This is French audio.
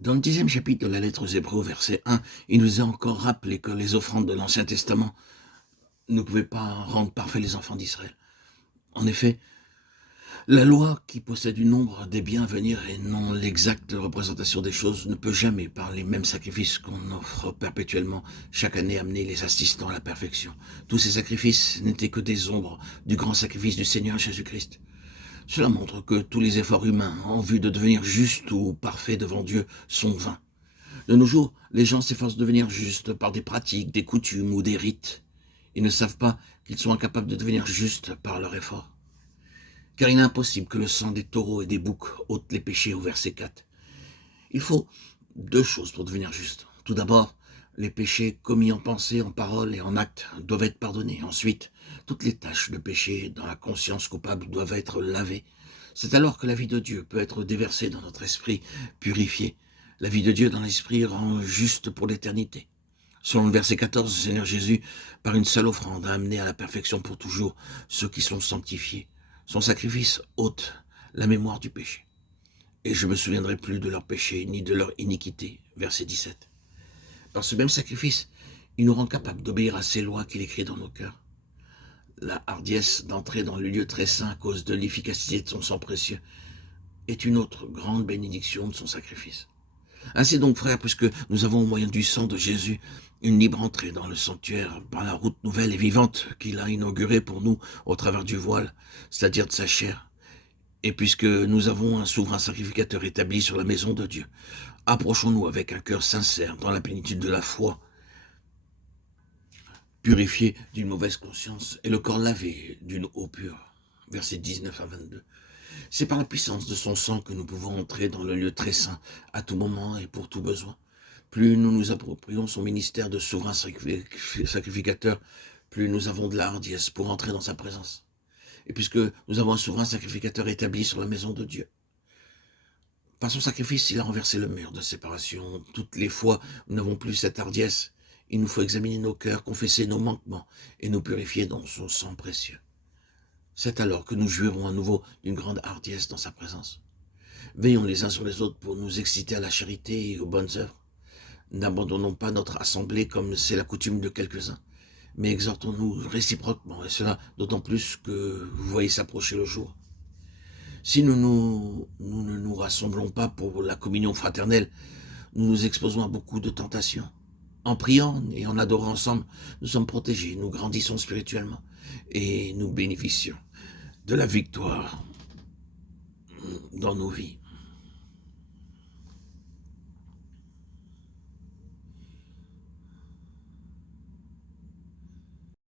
Dans le 10e chapitre de la lettre aux Hébreux, verset 1, il nous est encore rappelé que les offrandes de l'Ancien Testament ne pouvaient pas rendre parfaits les enfants d'Israël. En effet, la loi qui possède du nombre des biens à venir et non l'exacte représentation des choses ne peut jamais, par les mêmes sacrifices qu'on offre perpétuellement chaque année, amener les assistants à la perfection. Tous ces sacrifices n'étaient que des ombres du grand sacrifice du Seigneur Jésus-Christ. Cela montre que tous les efforts humains en vue de devenir justes ou parfaits devant Dieu sont vains. De nos jours, les gens s'efforcent de devenir justes par des pratiques, des coutumes ou des rites. Ils ne savent pas qu'ils sont incapables de devenir justes par leur effort. Car il est impossible que le sang des taureaux et des boucs ôte les péchés au verset 4. Il faut deux choses pour devenir juste. Tout d'abord, les péchés commis en pensée, en parole et en acte doivent être pardonnés. Ensuite, toutes les taches de péché dans la conscience coupable doivent être lavées. C'est alors que la vie de Dieu peut être déversée dans notre esprit, purifié. La vie de Dieu dans l'esprit rend juste pour l'éternité. Selon le verset 14, le Seigneur Jésus, par une seule offrande, a amené à la perfection pour toujours ceux qui sont sanctifiés. Son sacrifice ôte la mémoire du péché. Et je ne me souviendrai plus de leur péché ni de leur iniquité. Verset 17. Par ce même sacrifice, il nous rend capables d'obéir à ces lois qu'il écrit dans nos cœurs. La hardiesse d'entrer dans le lieu très saint à cause de l'efficacité de son sang précieux est une autre grande bénédiction de son sacrifice. Ainsi donc, frères, puisque nous avons au moyen du sang de Jésus une libre entrée dans le sanctuaire par la route nouvelle et vivante qu'il a inaugurée pour nous au travers du voile, c'est-à-dire de sa chair, et puisque nous avons un souverain sacrificateur établi sur la maison de Dieu, approchons-nous avec un cœur sincère dans la plénitude de la foi, purifié d'une mauvaise conscience et le corps lavé d'une eau pure. Versets 19 à 22. C'est par la puissance de son sang que nous pouvons entrer dans le lieu très saint à tout moment et pour tout besoin. Plus nous nous approprions son ministère de souverain sacrificateur, plus nous avons de la hardiesse pour entrer dans sa présence. Et puisque nous avons un souverain sacrificateur établi sur la maison de Dieu, par son sacrifice, il a renversé le mur de séparation. Toutes les fois, nous n'avons plus cette hardiesse. Il nous faut examiner nos cœurs, confesser nos manquements et nous purifier dans son sang précieux. C'est alors que nous jouirons à nouveau d'une grande hardiesse dans sa présence. Veillons les uns sur les autres pour nous exciter à la charité et aux bonnes œuvres. N'abandonnons pas notre assemblée comme c'est la coutume de quelques-uns, mais exhortons-nous réciproquement, et cela d'autant plus que vous voyez s'approcher le jour. Si nous ne nous rassemblons pas pour la communion fraternelle, nous nous exposons à beaucoup de tentations. En priant et en adorant ensemble, nous sommes protégés, nous grandissons spirituellement et nous bénéficions de la victoire dans nos vies.